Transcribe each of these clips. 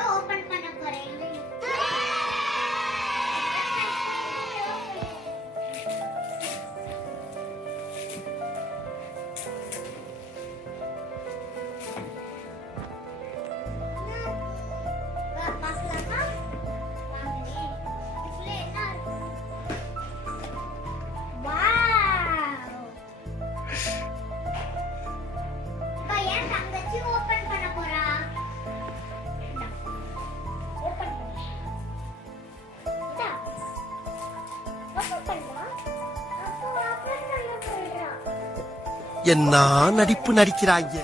Open பண்ண போறேன். என்ன நடிப்பு நடிக்கிறாங்க.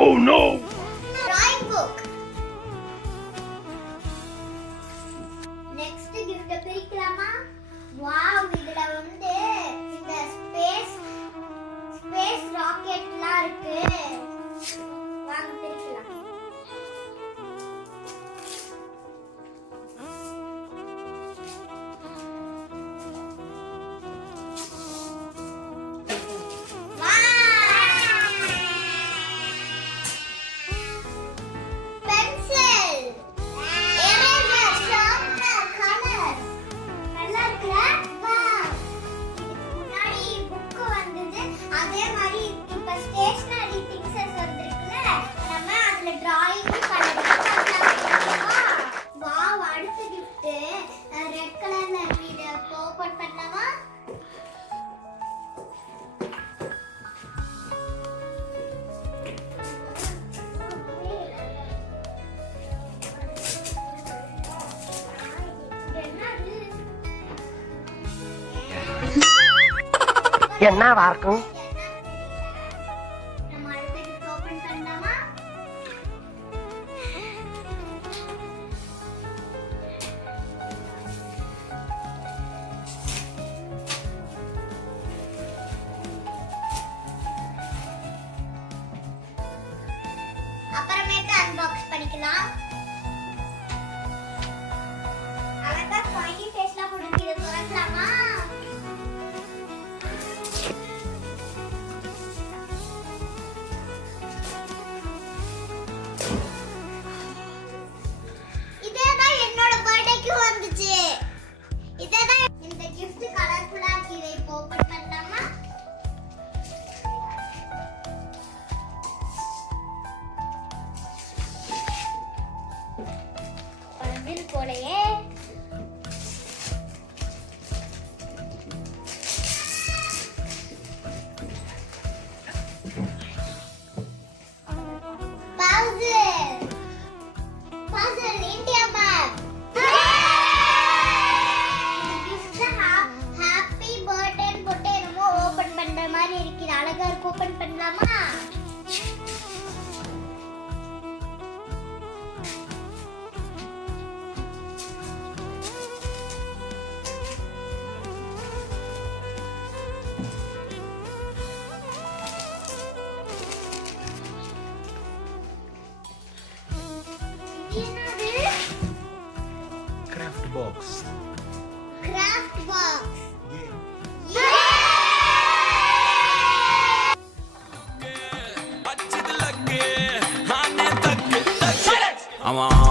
Oh no! Drawing book. Next gift பிரிக்கலாமா? வாவ், இதுல வந்து இந்த ஸ்பேஸ் ராக்கெட்லாம் இருக்கு. வாங்க பிரிக்கலாம். என்னவா இருக்கும்? அப்புறமேட்டு அன்பாக்ஸ் பண்ணிக்கலாம். அழகா ஸ்மைலி ஃபேஸ்லாம் கொடுத்து இதை திறக்கலாமா? இதேதான் என்னோட பர்த்டேக்கு வந்துச்சு. இதேதான் இந்த gift கலர்ஃபுல்லா இருக்கு. இதை இப்போ ஓபன் பண்ணலாமா? பழம்பில் போலயே puzzle India map. Happy birthday போட்டு என்னமோ ஓபன் பண்ற மாதிரி இருக்கு. அழகா இருக்கு. ஓபன் பண்ணலாமா? அவன்